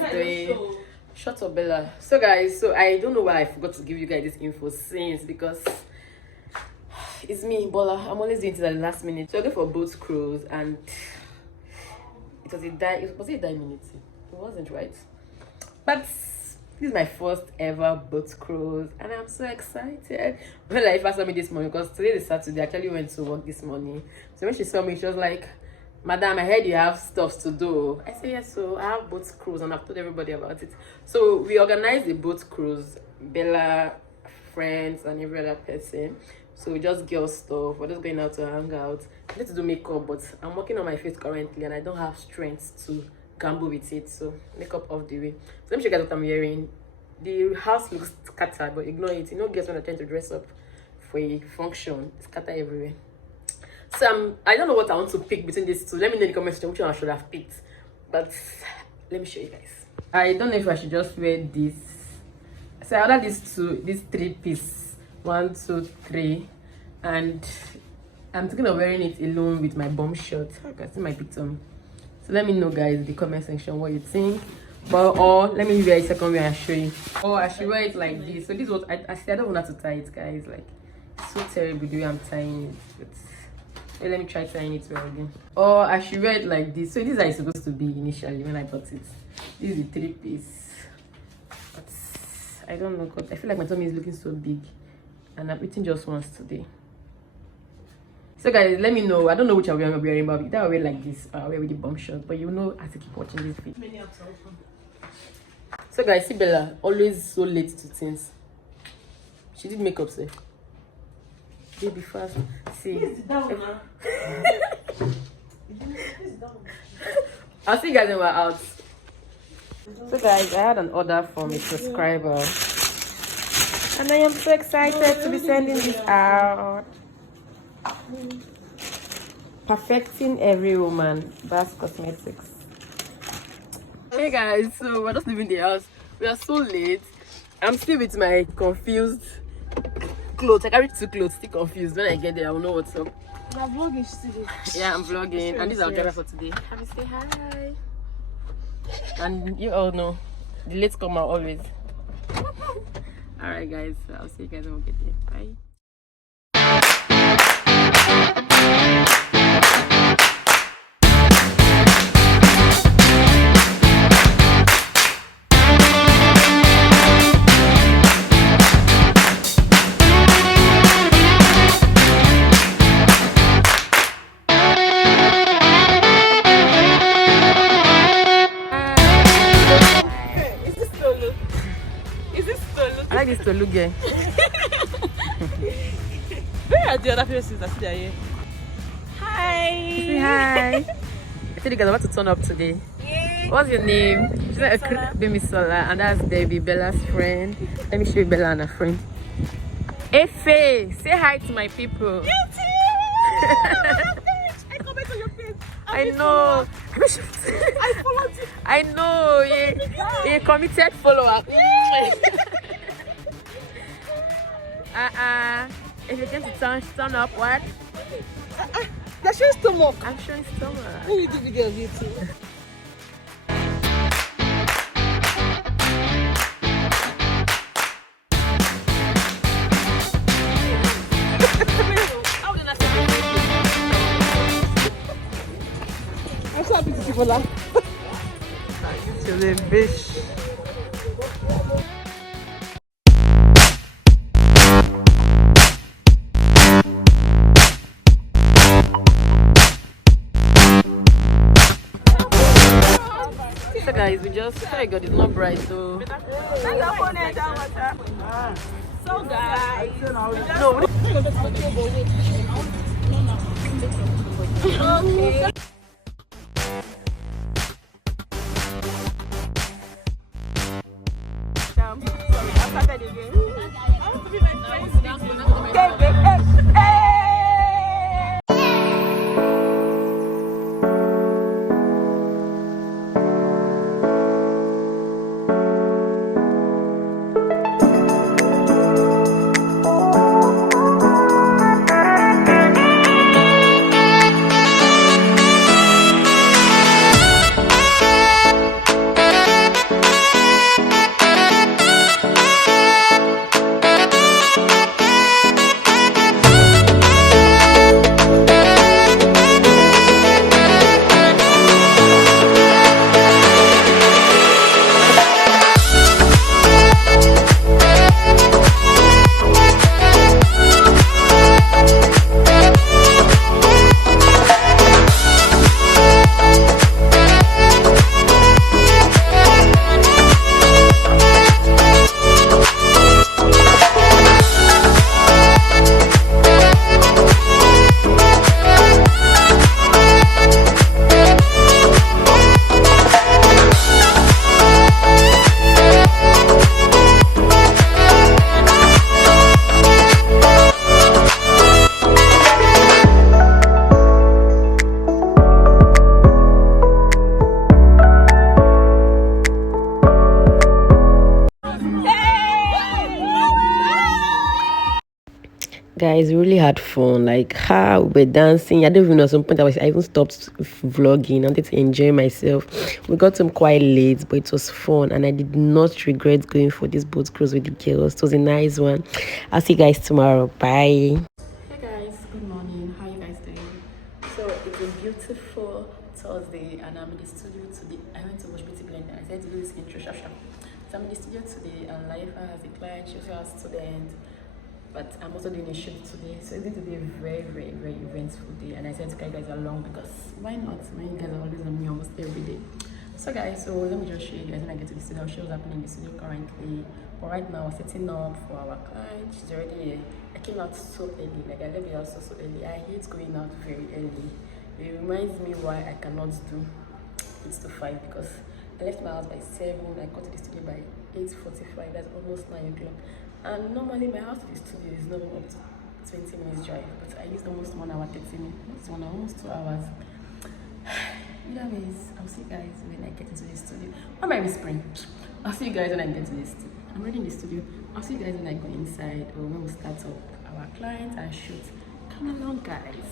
guys doing? Shut up, Bella. So guys, I don't know why I forgot to give you guys this info since, because it's me, Bola. I'm always doing it at the last minute. So I go for boat cruise, and it was a minute. It wasn't, right? But this is my first ever boat cruise, and I'm so excited. Well, I first saw me this morning, because today is Saturday. I actually went to work this morning. So when she saw me, she was like, "Madam, I heard you have stuff to do." I said, "Yes, so I have boat cruise," and I've told everybody about it. So we organized a boat cruise, Bella, friends, and every other person. So we just girl stuff. We're just going out to hang out. I need to do makeup, but I'm working on my face currently, and I don't have strength to gamble with it. So makeup off the way. So let me show you guys what I'm wearing. The house looks scattered, but ignore it. You know, girls when I tend to dress up for a function, it's scattered everywhere. So I don't know what I want to pick between these two. Let me know in the comment section which one I should have picked. But let me show you guys. I don't know if I should just wear this. So I ordered these 3-piece. 1, 2, 3. And I'm thinking of wearing it alone with my bomb shirt. I can see my picture. So let me know, guys, in the comment section what you think. Or let me wear a second way and show you. Or I should wear it like this. So this was I don't want to tie it, guys. Like, it's so terrible the way I'm tying it. But let me try tying it well again. Or I should wear it like this. So this is how it's supposed to be initially when I bought it. This is the 3-piece. But I don't know, because I feel like my tummy is looking so big, and I'm eating just once today. So guys, let me know. I don't know which I'm wearing, but if I wear like this, I'll wear with the bomb shot. But you know as you keep watching this video. So guys, see Bella, always so late to things. She did makeup, sir. Baby fast. See. I'll see you guys when we're out. So guys, I had an order from a subscriber, and I am so excited to be sending this out. Perfecting Every Woman, Bass Cosmetics. Hey guys, so we're just leaving the house. We are so late. I'm still with my confused clothes. I carried 2 clothes, still confused. When I get there, I will know what's up. You're vlogging today. Yeah, I'm vlogging, and this is our driver for today. Happy say hi. And you all know, the late comer always. Alright guys, so I'll see you guys when we get there. Bye. I like this Tolu girl. Where are the other faces that are here? Hi! Say hi! I think you guys are about to turn up today. Yay. What's your name? She's like a baby Sola, and that's Debbie, Bella's friend. Let me show you Bella and her friend. Efe, say hi to my people. You too! I comment on your page. I know. I followed you. I know. You're a committed follower. If you get to turn up, what? They're showing stomach. I'm showing stomach. Who you do video of you too? I'm so happy to see Bola. To the fish. So guys, we just thank God it's not bright, so So guys, no. okay. Guys, we really had fun. Like, how we're dancing. I don't even know. At some point, I even stopped vlogging. I wanted to enjoy myself. We got home quite late, but it was fun, and I did not regret going for this boat cruise with the girls. It was a nice one. I'll see you guys tomorrow. Bye. Hey guys, good morning. How you guys doing? So it's a beautiful Thursday, and I'm in the studio today. I went to watch Beauty Blender. I said to do this intro, So I'm in the studio today, and Laifa has a client. She also has a student. But I'm also doing a shoot today, so it's going to be a very, very, very eventful day. And I said to carry guys along because why not? My guys are always on me almost every day. So guys, so let me just show you guys when I get to the studio. I'll show what's happening in the studio currently. But right now, we're setting up for our client. She's already here. I came out so early, like I left the house so early. I hate going out very early. It reminds me why I cannot do 8 to 5 because I left my house by 7. I got to the studio by 8:45. That's almost 9 o'clock. And normally my house to the studio is not up to 20 minutes drive, but I used almost 1 hour 30 minutes, almost 2 hours. Anyways, I'll see you guys when I get into the studio. Why am I whispering? I'll see you guys when I get to the studio. I'm already in the studio. I'll see you guys when I go inside or when we start up our client and shoot. Come along, guys.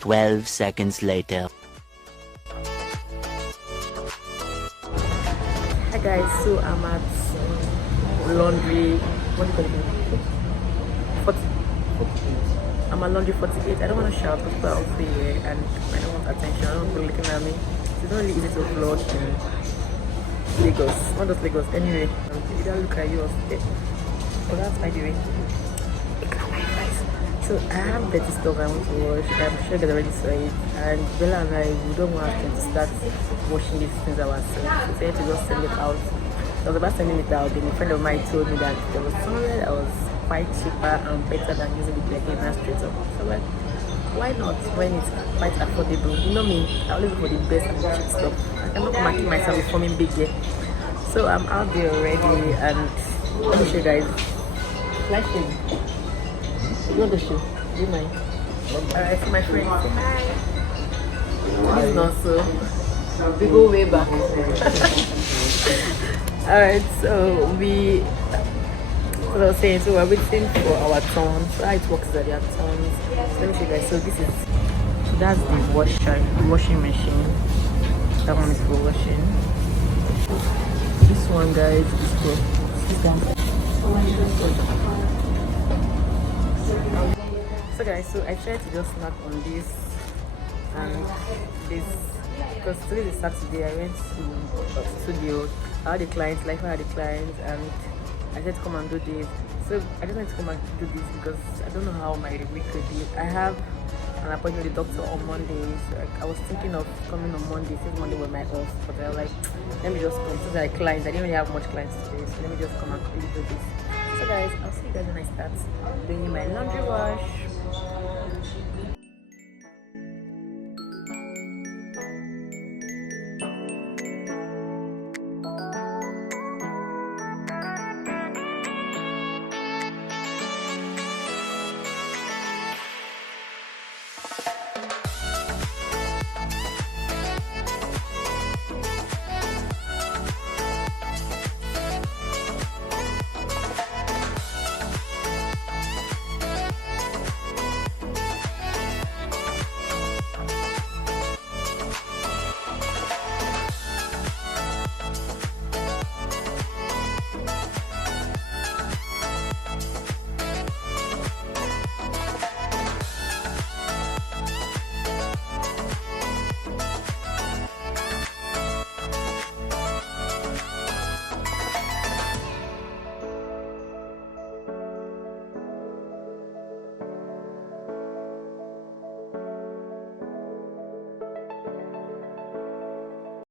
12 seconds later. Hi guys, so I'm at laundry. What do you call it? 40. I'm at laundry 48. I don't want to shout because people are also here and I don't want attention. I don't want people looking at me. So it's not really easy to vlog in Lagos. Not just Lagos, anyway. You don't look at you or stay. So that's by the way. So I have dirty stuff I want to wash. I'm sure you guys already saw it. And Bella and I, we don't want to start washing these things ourselves. So we had to just send it out. I was about sending it out, and a friend of mine told me that there was somewhere that was quite cheaper and better than using it like in a straight up. So like, why not when it's quite affordable? You know me, I always look for the best and the cheap stuff. I cannot market myself becoming big yet. So I'm out there already, and let me show you guys. Flashing. You want the shoe? Do you mind? Alright, so my friend. Hi. This is not so. We go way back. Alright, so what I was saying, so we're waiting for our turn. So how it works is that there are turns. So let me show you guys. So that's the washing machine. That one is for washing. This one, guys, is for So guys, so I tried to just snap on this and this because today is Saturday. I went to studio. I had a client, I had a client, and I said to come and do this. So I just wanted to come and do this because I don't know how my week could be. I have an appointment with the doctor on Monday. So I was thinking of coming on Monday since Monday was my off, but I was like, let me just come. Since I had clients, I didn't really have much clients today, so let me just come and quickly do this. So guys, I'll see you guys when I start doing my laundry wash.